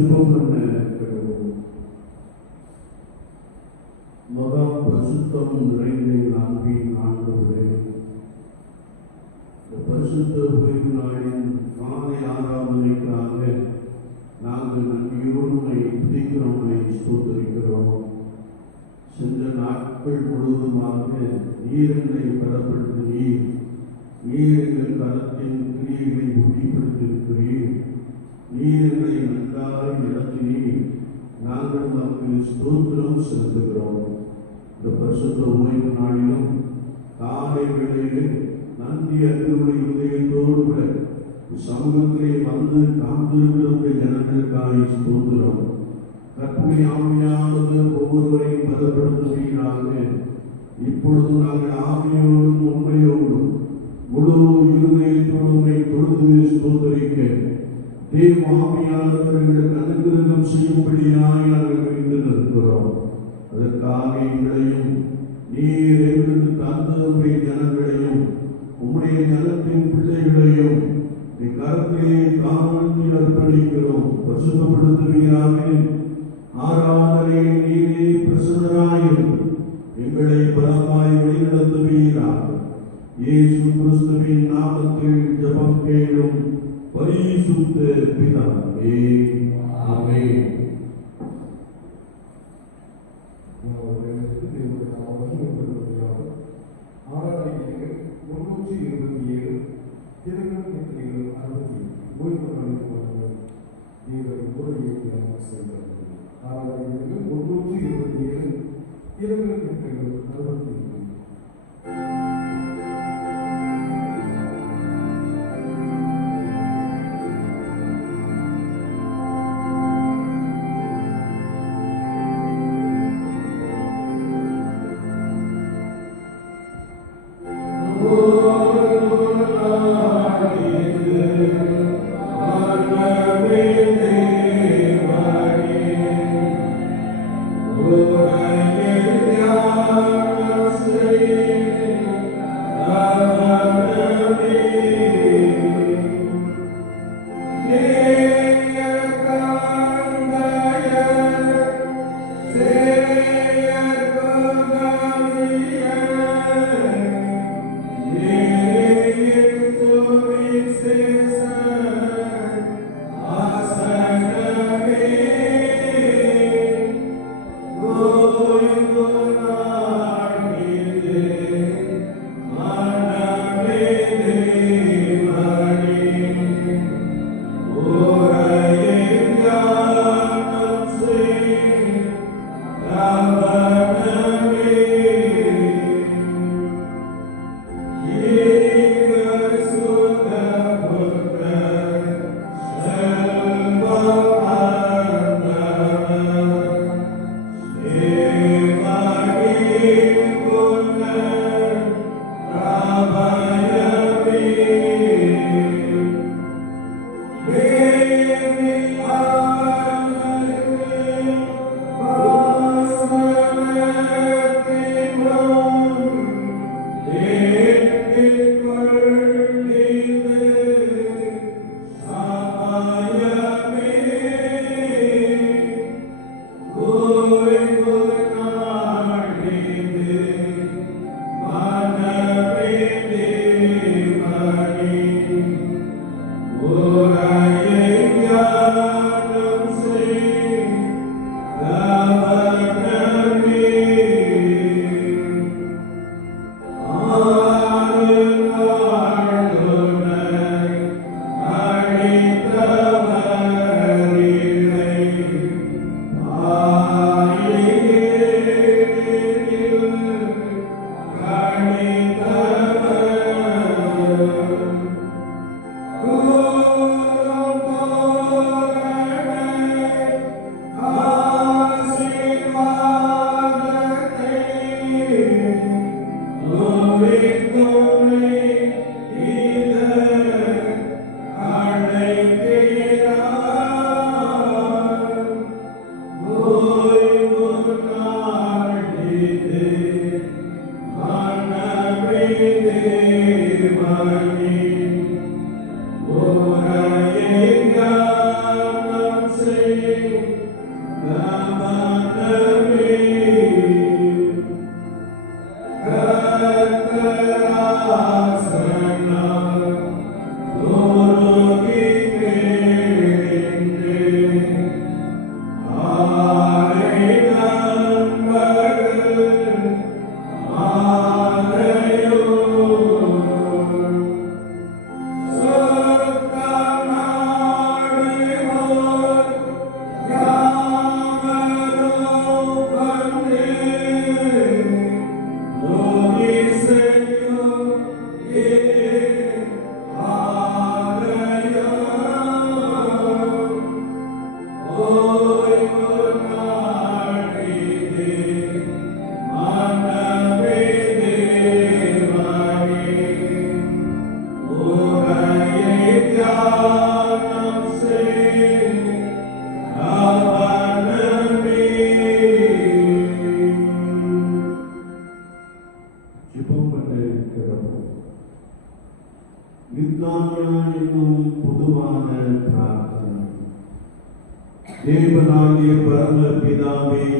ஜெபம் மகா பரிசுத்தம் நிறைந்த அன்பின் ஆண்டவரே பரிசுத்த ஓய்வு நாளின் காலை ஆராதனைக்காக நாங்கள் நன்றியோடு உம்மை ஸ்தோத்தரிக்கிறோம் சென்ற நாட்கள் முழுவதுமாக நீரங்களை நீர் நீர் எங்கள் கரத்தின் கிரியைகளை உறுதிப்படுத்தியிருக்கிறீர் நீர் எங்களை நன்றாக நடத்தினீர் நாங்கள் நமக்கு ஸ்தோத்திரம் செலுத்துகிறோம். இந்த பரிசுத்த ஓய்வு நாளிலும் காலை வேளையிலே நன்றி அன்புடைய இதயத்தோடு கூட சமூகத்திலே வந்து காத்திருக்கிற ஜனங்களுக்காக ஸ்தோத்திரம். கற்பனை ஆமையானது ஒவ்வொருவரையும் பலப்படுத்துவீராக. இப்பொழுது நாங்கள் ஆமையோடும் உண்மையோடும் முழு இருதயத்தோடு உங்களை தொழுது ஸ்தோத்தரிக்க தேவ ஆவியானவர் அனுகிரகம் செய்யும்படியாய் நாங்கள் வைத்து நிற்கிறோம். அதற்காக எங்களையும் நீர் எங்களுக்கு தந்தவருடைய ஜனங்களையும் உம்முடைய ஜனத்தின் பிள்ளைகளையும் இக்கரத்திலே காவலத்தில் அர்ப்பணிக்கிறோம் பரிசுத்தப்படுத்துவீராக ஆராதனை நீரே பிரசன்னராயும் எங்களை பலமாய் வழிநடத்துவீராக. இயேசு கிறிஸ்துவின் நாமத்தில் ஜபம் கேளும் பரிசுத்த பிதாவே ஆமென் முன்னூற்றி இருபத்தி ஏழு. இருபத்தி ஏழு அறுபத்தி Amém.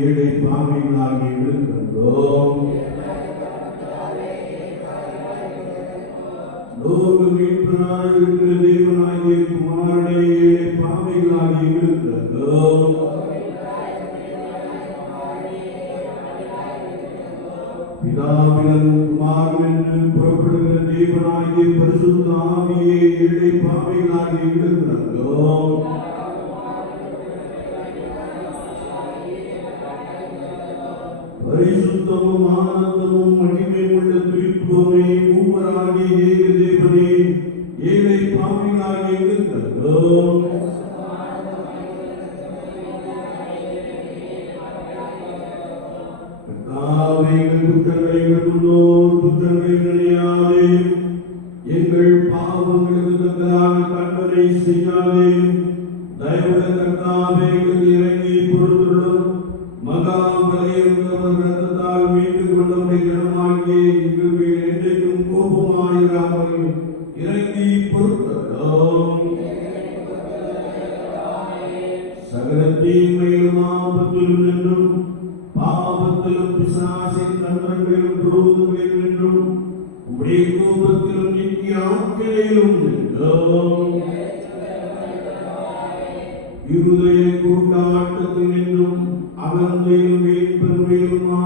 ஏழை பாம்பினாகி விழுந்தோம் நூறு மீட்பனாய் இருக்கிற தேவனாகிய குமாரனே ஏழை பாம்பிகளாகி விழுந்தோம் பிதாவிலும் குமாரன் என்று புறப்படுகிற தேவனாகிய பரிசு దైవ కర్ణాభేగం ఇరంగి పురుతుడు మగా బలయంగమరత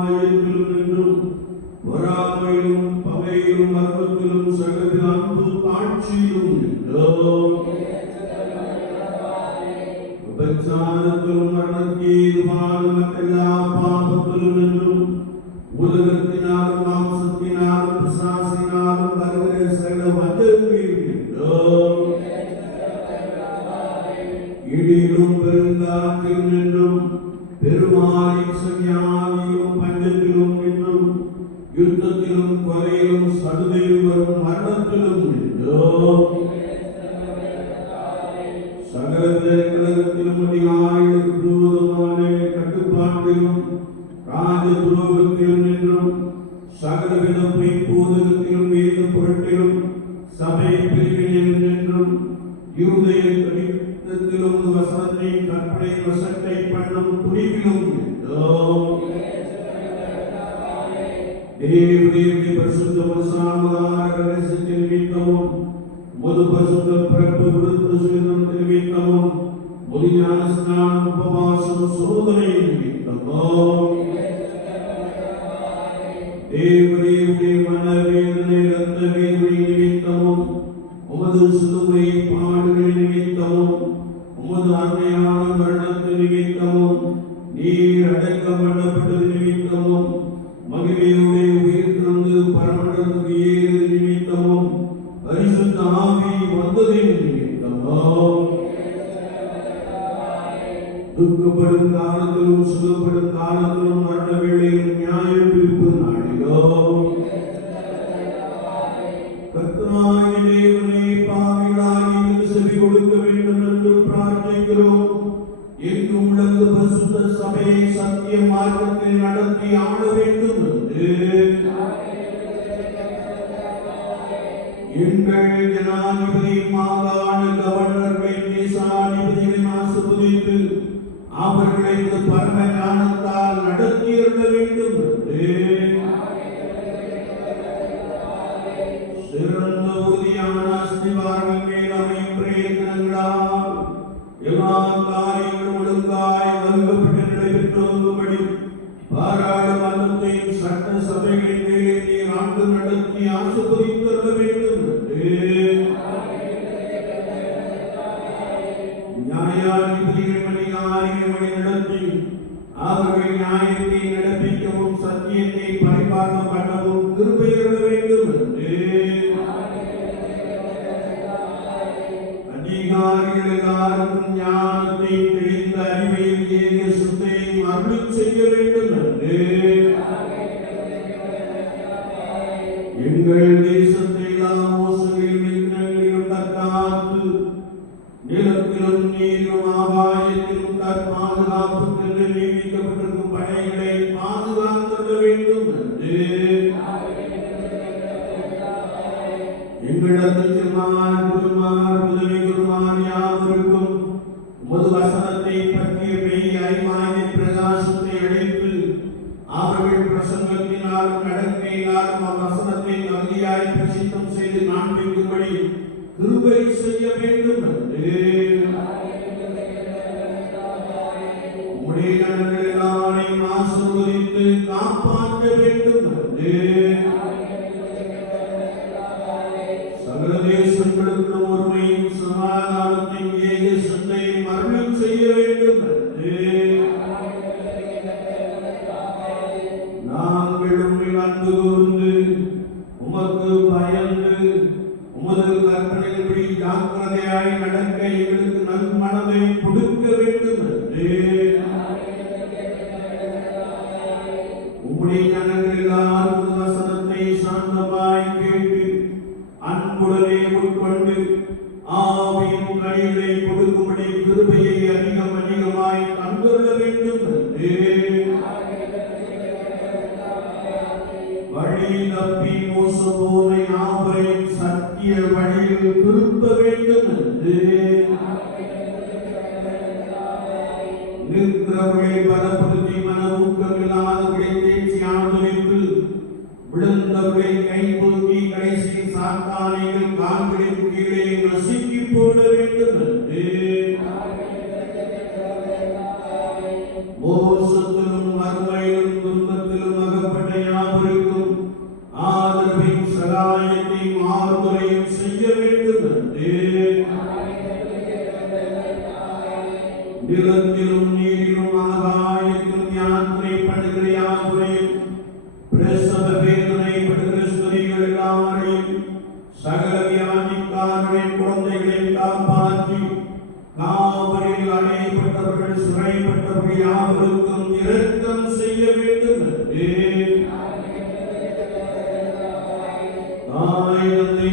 ആയിരിക്കും ਸੰਗਤ nos une നൽകണം എല്ലാ കാര്യങ്ങളും ഒടുക്കായി ബന്ധപ്പെട്ട Amen. செய்து காண்பிக்கும்படி கிருபை செய்ய வேண்டும் என்று கொடுக்க வேண்டும் விழுந்த பின் கை தூக்கி கடைசி சாத்தானிகள் கால்களின் கீழே நசுக்கி குழந்தைகளை காப்பாற்றி காவலில் அடையப்பட்டவர்கள் சிறைப்பட்டவர்கள் யாவருக்கும் இரக்கம் செய்ய வேண்டும் என்று. தாய் தந்தை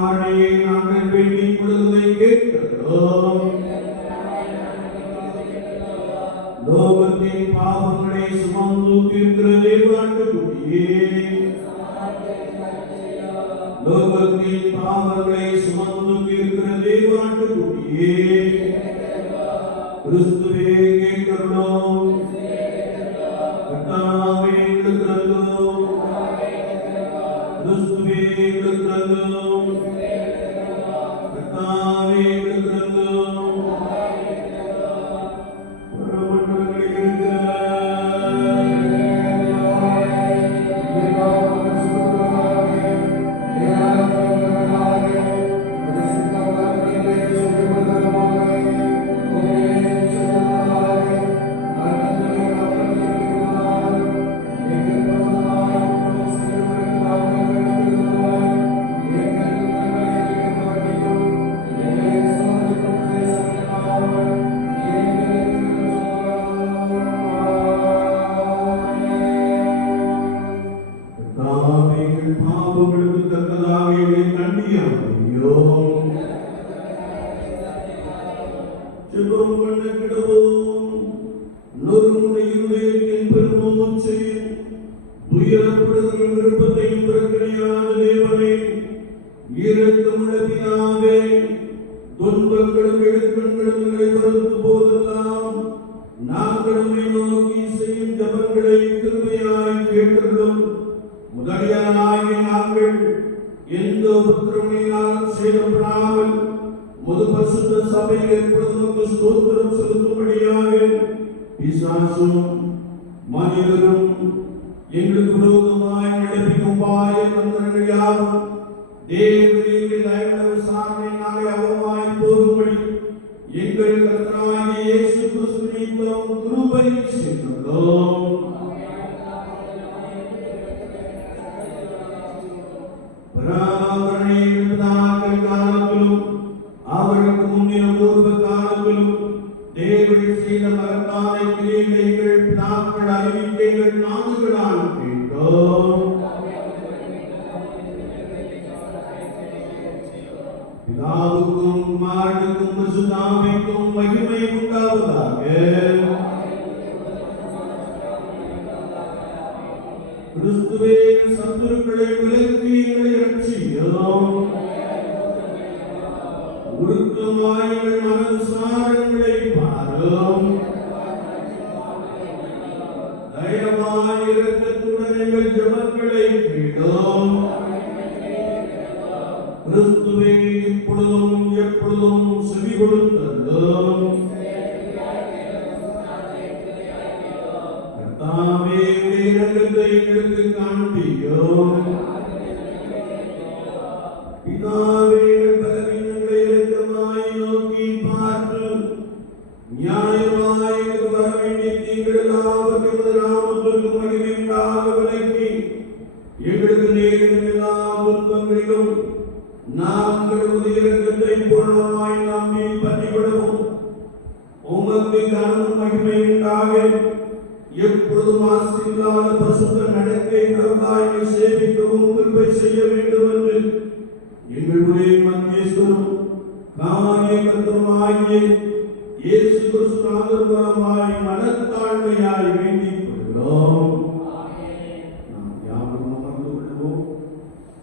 Amen. But உருக்கமாய்கள் மனசாரங்களை பாரும். love.